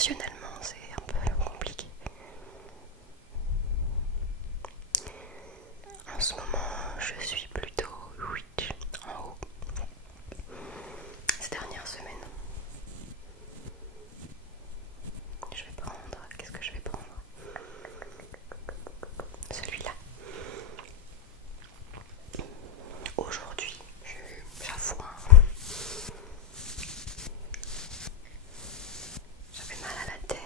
professionnellement, c'est un peu compliqué. En ce moment, je suis plutôt rich en haut. Ces dernières semaines. Je vais prendre. Qu'est-ce que je vais prendre? Celui-là. Aujourd'hui, j'avoue, hein, j'avais mal à la tête.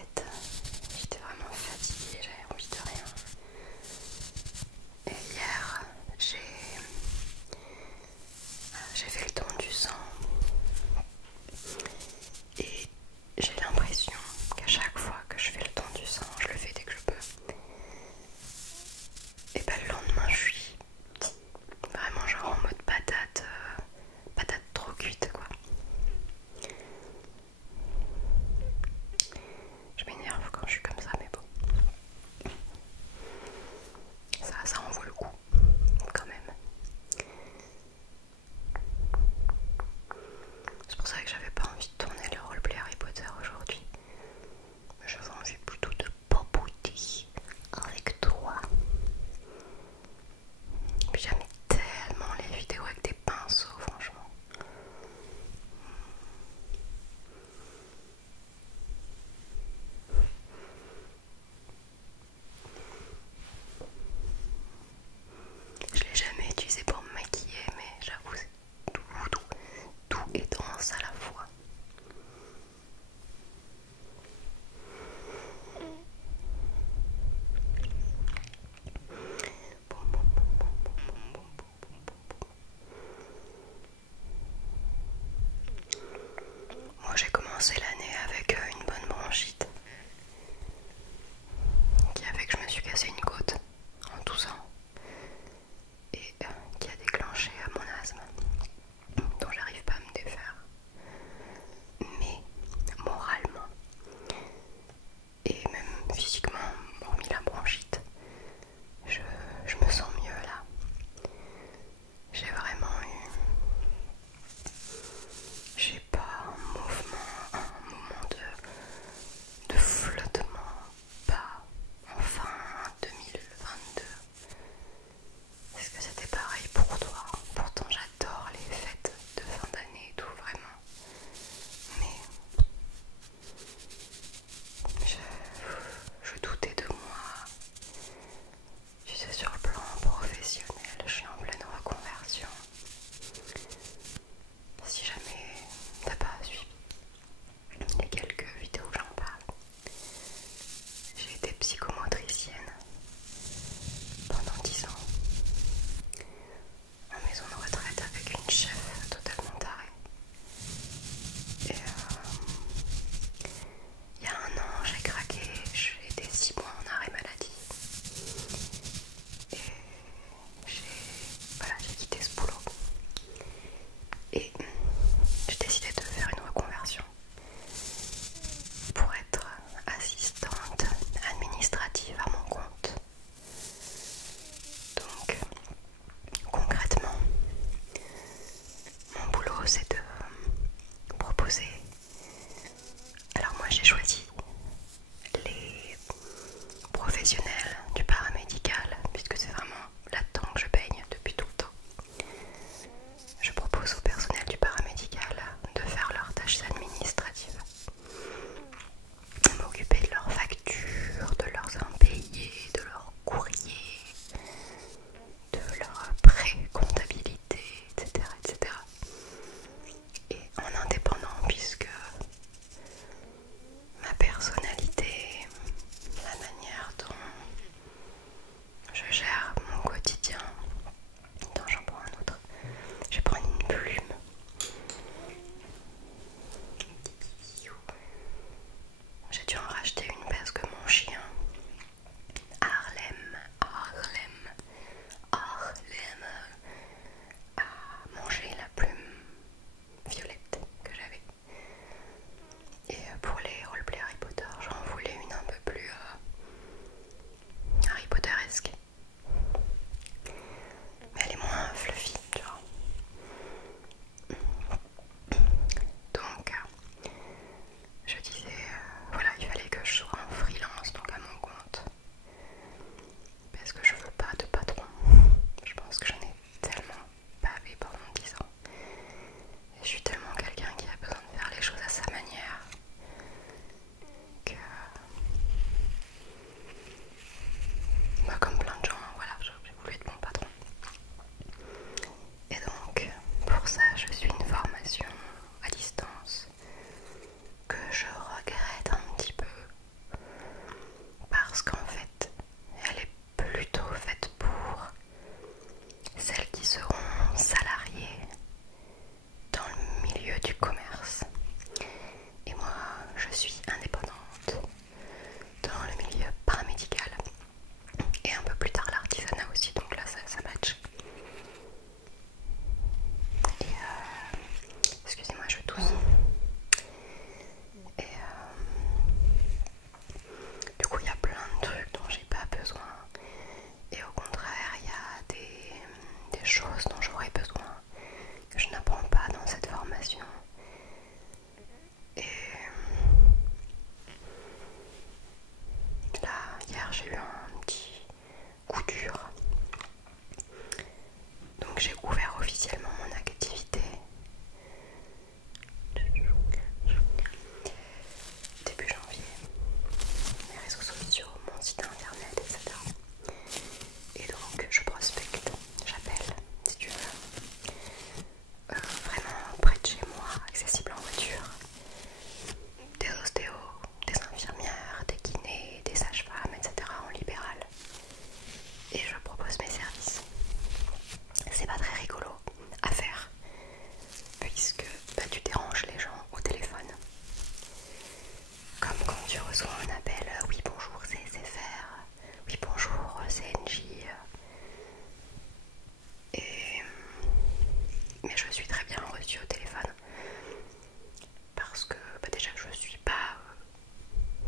tu reçois un appel, oui bonjour c'est SFR, oui bonjour c'est NJ. Et... Mais je suis très bien reçue au téléphone. Parce que déjà je suis pas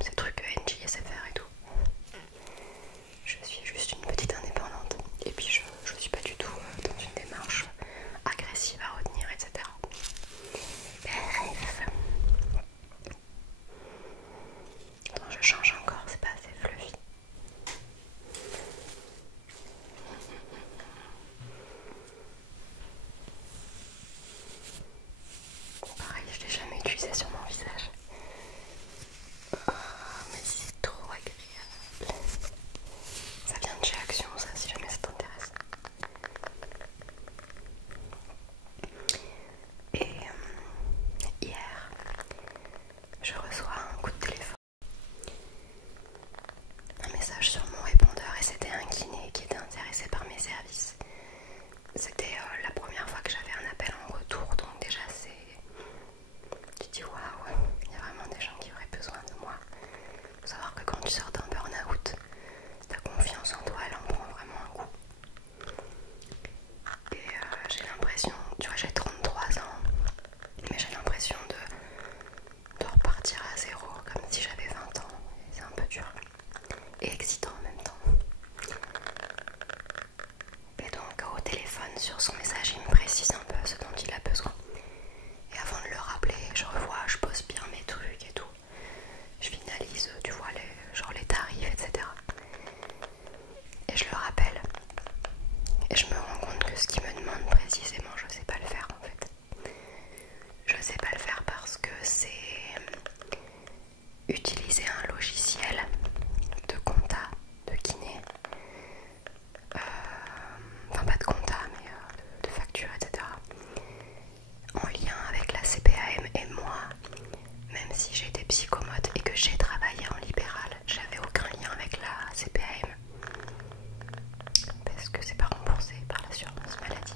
ces trucs NJ, SFR et tout. Je suis juste une petite indépendante. Et puis je suis pas du tout dans une démarche agressive à retenir, etc. Bref. Attends, je change encore, c'est pas assez fluffy. Pareil, je l'ai jamais utilisé sur mon visage. Oh, mais c'est trop agréable. Ça vient de chez Action, ça, si jamais ça t'intéresse. Et hier, je reçois un coup de téléphone, un message sur mon répondeur, et c'était un kiné qui était intéressé par mes services. C'était la première fois que j'avais un appel en retour, donc déjà c'est... Tu te dis waouh, il y a vraiment des gens qui auraient besoin de moi. Faut savoir que quand tu sors d'un burn-out, ta confiance en toi elle en prend vraiment un coup. Et j'ai l'impression, tu vois, j'ai 33 ans, mais j'ai l'impression de repartir à zéro, comme si j'avais 20 ans. Et c'est un peu dur et excitant en même temps. Et donc au téléphone, sur son message, il me précise un peu ce dont il a besoin. Et avant de le rappeler, je revois, je pose bien mes trucs et tout. Je finalise, tu vois, les tarifs, etc. Et je le rappelle. Et je me rends compte que ce qu'il me demande précisément, je sais pas le faire en fait. Je sais pas le faire parce que c'est utiliser un logiciel de compta, de kiné. Enfin pas de compta, mais de facture, etc. En lien avec la CPAM. Et moi, même si j'étais psychomote et que j'ai travaillé en libéral, j'avais aucun lien avec la CPAM. Parce que c'est pas remboursé par l'assurance maladie.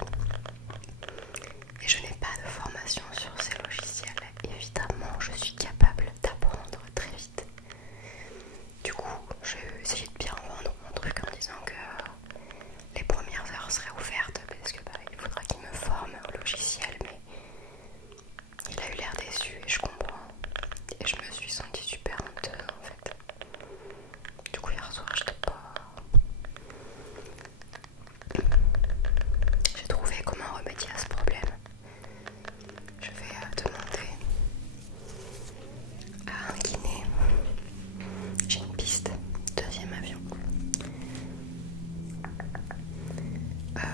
Et je n'ai pas de formation sur ces logiciels. Évidemment, je suis capable d'apprendre très vite. Du coup, j'ai essayé de bien vendre mon truc en disant que les premières heures seraient ouvertes parce que il faudra qu'il me forme au logiciel, mais il a eu l'air déçu et je comprends. Et je me suis sentie super honteuse en fait. Du coup, hier soir, j'étais pas... J'ai trouvé comment remédier à ce problème. Je vais demander à un kiné. J'ai une piste, deuxième avion.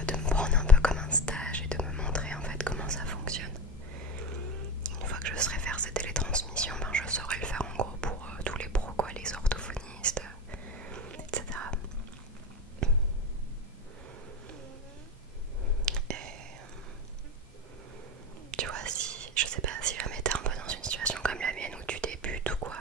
De me prendre un peu comme un stage et de me montrer en fait comment ça fonctionne. Une fois que je saurai faire ces télétransmissions, je saurai le faire en gros pour tous les pros, quoi, les orthophonistes, etc. Et tu vois, si je sais pas, si jamais t'es un peu dans une situation comme la mienne où tu débutes ou quoi,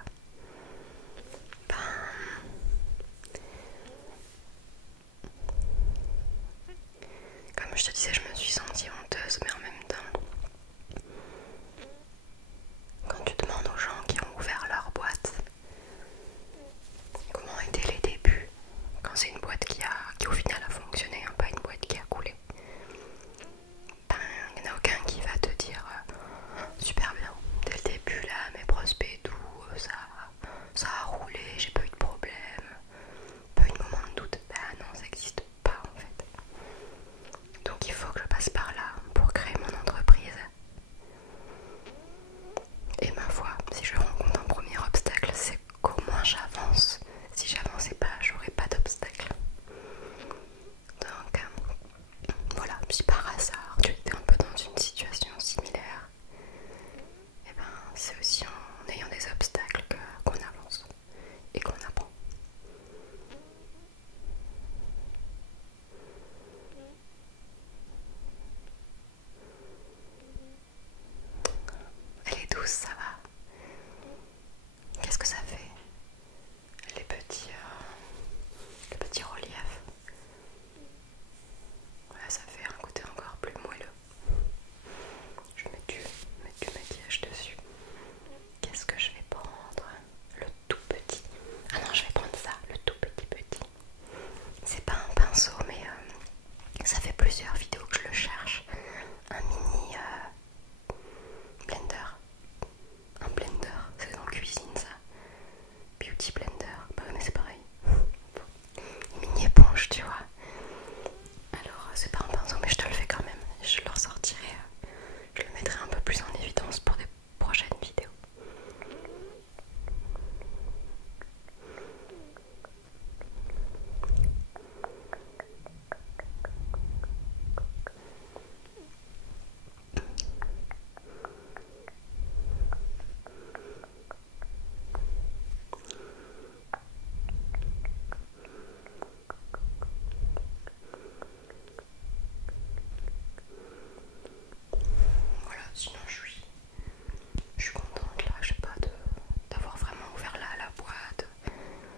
Beauty Blender. Bah mais c'est pareil. Mini éponge, tu vois. Alors c'est pas un pinceau mais je te le fais quand même. Je le ressortirai, je le mettrai un peu plus en évidence pour des prochaines vidéos. Voilà, sinon je suis contente là, je sais pas d'avoir vraiment ouvert la boîte.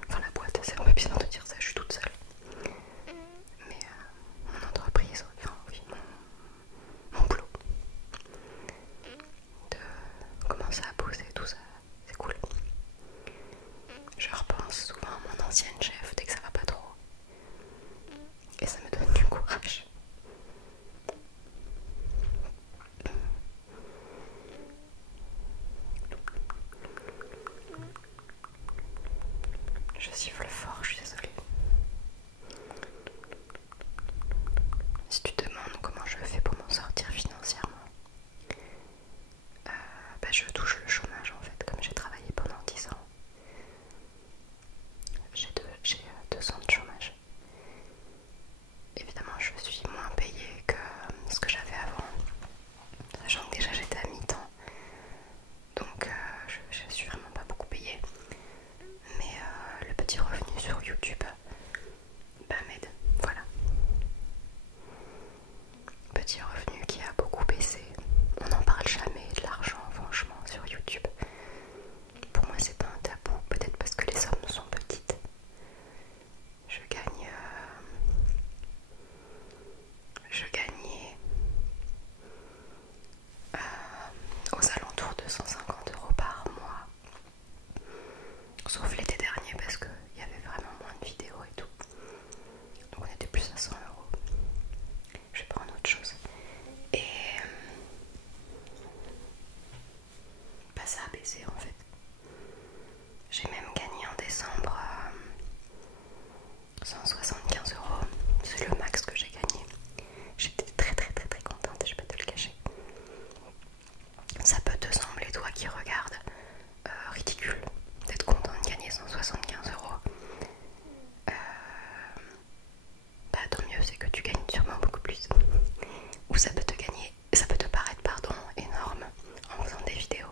Enfin la boîte, c'est un peu bizarre de dire ça, je suis toute seule. Mais mon entreprise, enfin oui, mon boulot, de commencer à poser tout ça, c'est cool. Je repense souvent à mon ancienne chef dès que ça va pas trop. Et ça me donne du courage. Je siffle fort, je suis désolée. Si tu te demandes comment je fais pour m'en sortir financièrement, bah je touche le chômage en fait, comme j'ai travaillé pendant 10 ans. J'ai 2 ans de chômage. Évidemment, je suis moins payée que ce que j'avais avant, sachant que déjà j'étais à mi-temps, donc je suis vraiment pas beaucoup payée. Mais le petit revenu sur YouTube bah, m'aide, voilà. Petit revenu qui a beaucoup baissé. On n'en parle jamais de l'argent, franchement, sur YouTube. Pour moi, c'est pas un tabou, peut-être parce que les sommes sont petites. Je gagnais aux alentours de 150 € par mois. Sauf l'été dernier parce qu'il y avait vraiment moins de vidéos et tout. Donc on était plus à 100 €. Je vais prendre autre chose. Et bah, ça a baissé en fait. J'ai même gagné en décembre 175 €. C'est le max que j'ai gagné. J'étais très contente, je vais pas te le cacher. Ça peut te sembler, toi qui regardes, ridicule d'être content de gagner 175 €. Bah tant mieux, c'est que tu gagnes sûrement beaucoup plus. Ou ça peut te paraître énorme en faisant des vidéos.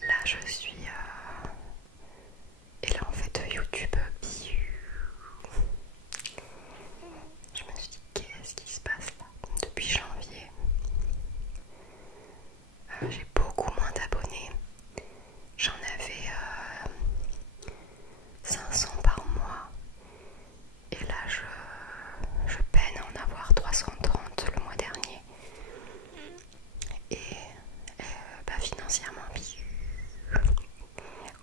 Là je suis et là en fait YouTube, je me suis dit qu'est-ce qui se passe là depuis janvier. J'ai beaucoup moins d'abonnés. J'en avais 500 par mois. Et là je peine à en avoir 330 le mois dernier. Et bah, financièrement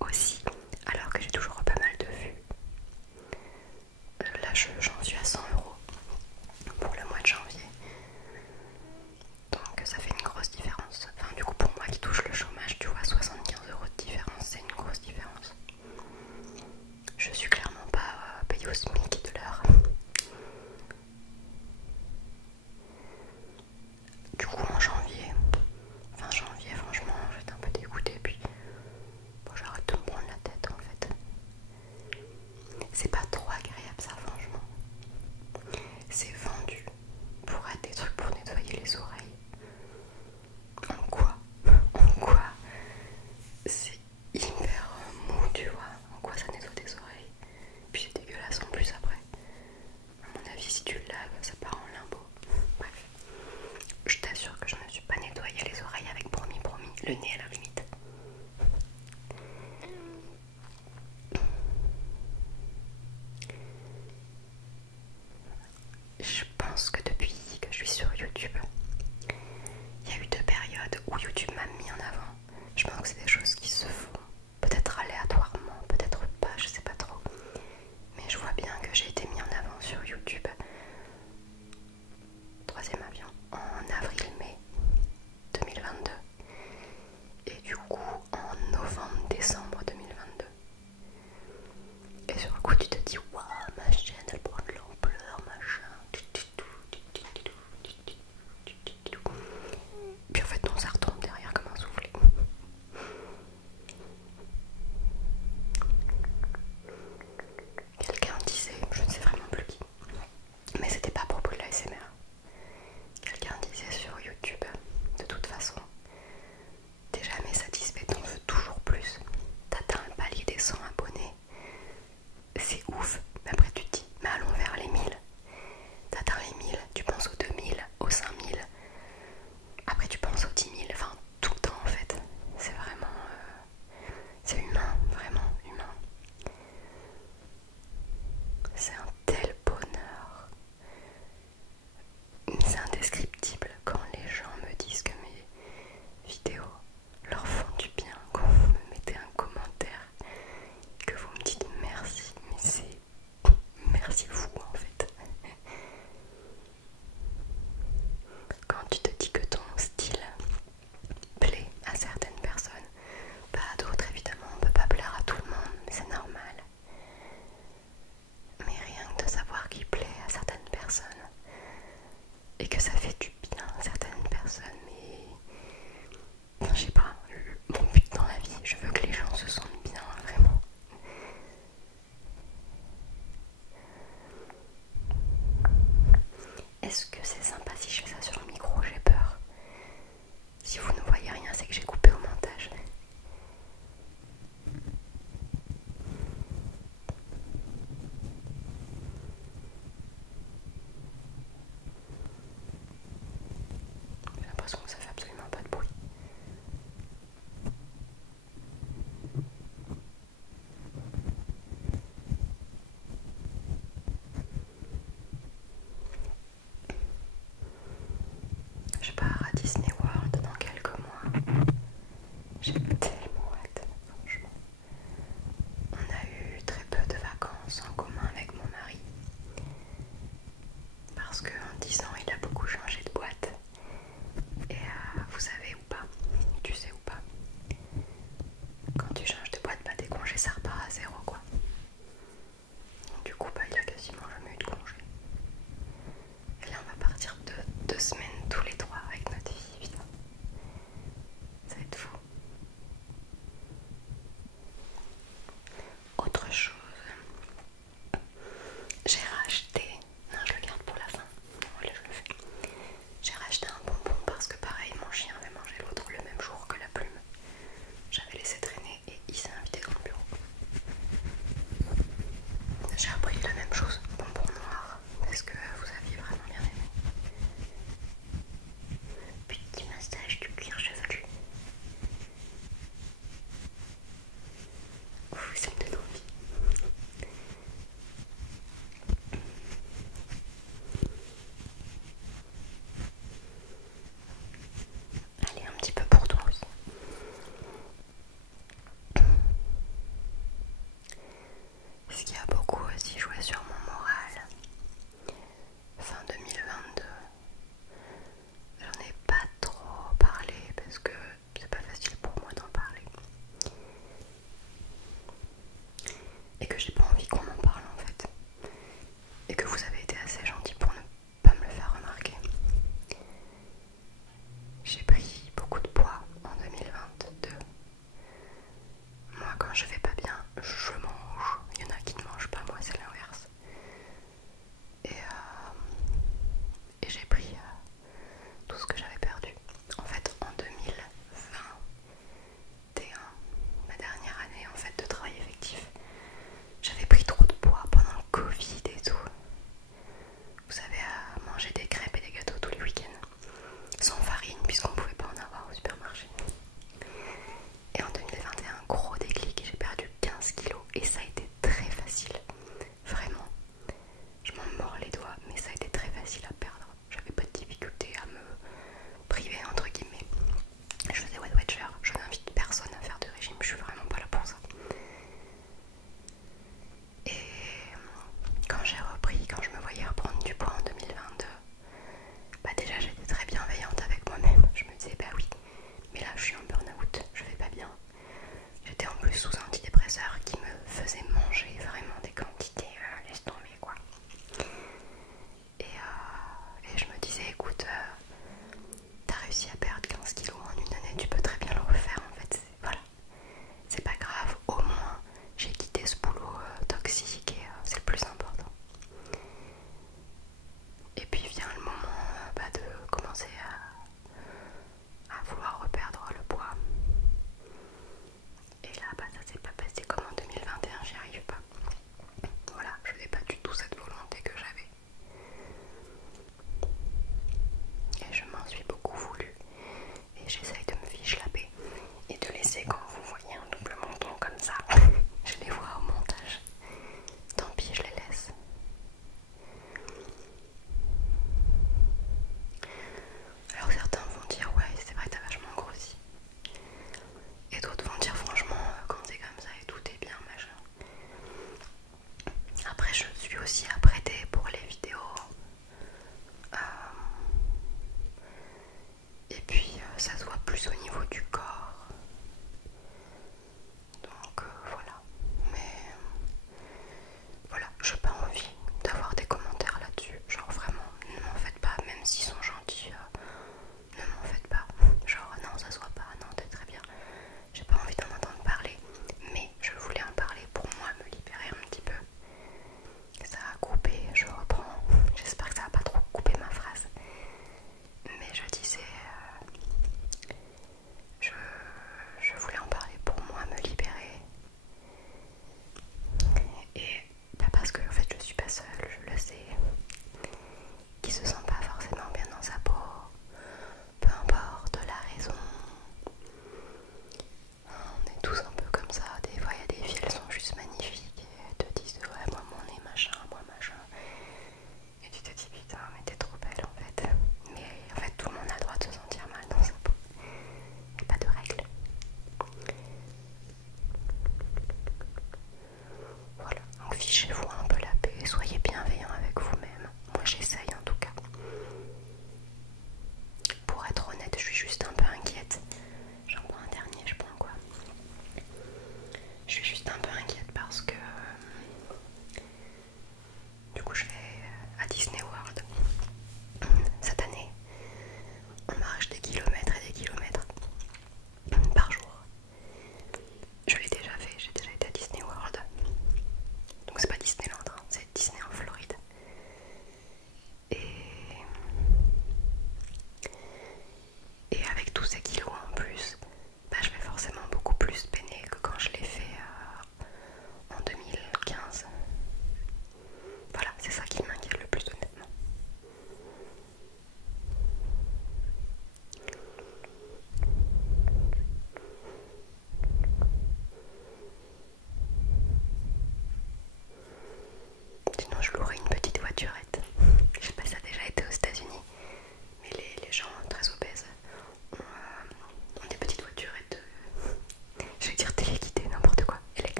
aussi, alors que j'ai toujours pas mal de vues. Là j'en suis à 100 € pour le mois de janvier. Donc ça fait une grosse différence. Enfin du coup pour moi qui touche le chômage, tu vois, 75 € de différence, c'est une grosse différence. Je suis clairement pas payée au SMIC de l'heure. Du coup en janvier, fin janvier franchement j'étais un peu dégoûtée, puis bon, j'arrête de me prendre la tête en fait. C'est pas trop agréable ça franchement. C'est vendu pour être des trucs pour nettoyer les oreilles. En quoi c'est hyper mou, tu vois. En quoi ça nettoie tes oreilles. Puis c'est dégueulasse en plus après. À mon avis si tu le laves ça part en limbo. Bref, je t'assure que je ne suis pas nettoyé les oreilles avec promis, le nez à la limite. Je pense que depuis que je suis sur YouTube, il y a eu 2 périodes où YouTube m'a mis en avant. Je pense que c'est des choses qui se font, peut-être aléatoirement, peut-être pas, je sais pas trop. Mais je vois bien que j'ai été mis en avant sur YouTube. 3e avion, en avril-mai 2022. J'ai tellement hâte, franchement. On a eu très peu de vacances en commun avec mon mari. Parce qu'en 10 ans, il a beaucoup changé de boîte. Et vous savez ou pas, tu sais ou pas, quand tu changes de boîte, bah, tes congés ça repart à zéro quoi. Du coup, bah, il a quasiment jamais eu de congé. Et là, on va partir de 2 semaines tous les trois avec notre fille, putain. Ça va être fou. Autre chose, j'ai racheté. Non, je le garde pour la fin. Voilà, je le fais. J'ai racheté un bonbon parce que, pareil, mon chien avait mangé l'autre le même jour que la plume. J'avais laissé traîner et il s'est invité dans le bureau. J'ai appris la même chose, bonbon noir, parce que vous aviez vraiment bien aimé. Petit massage du cuir chevelu. Vous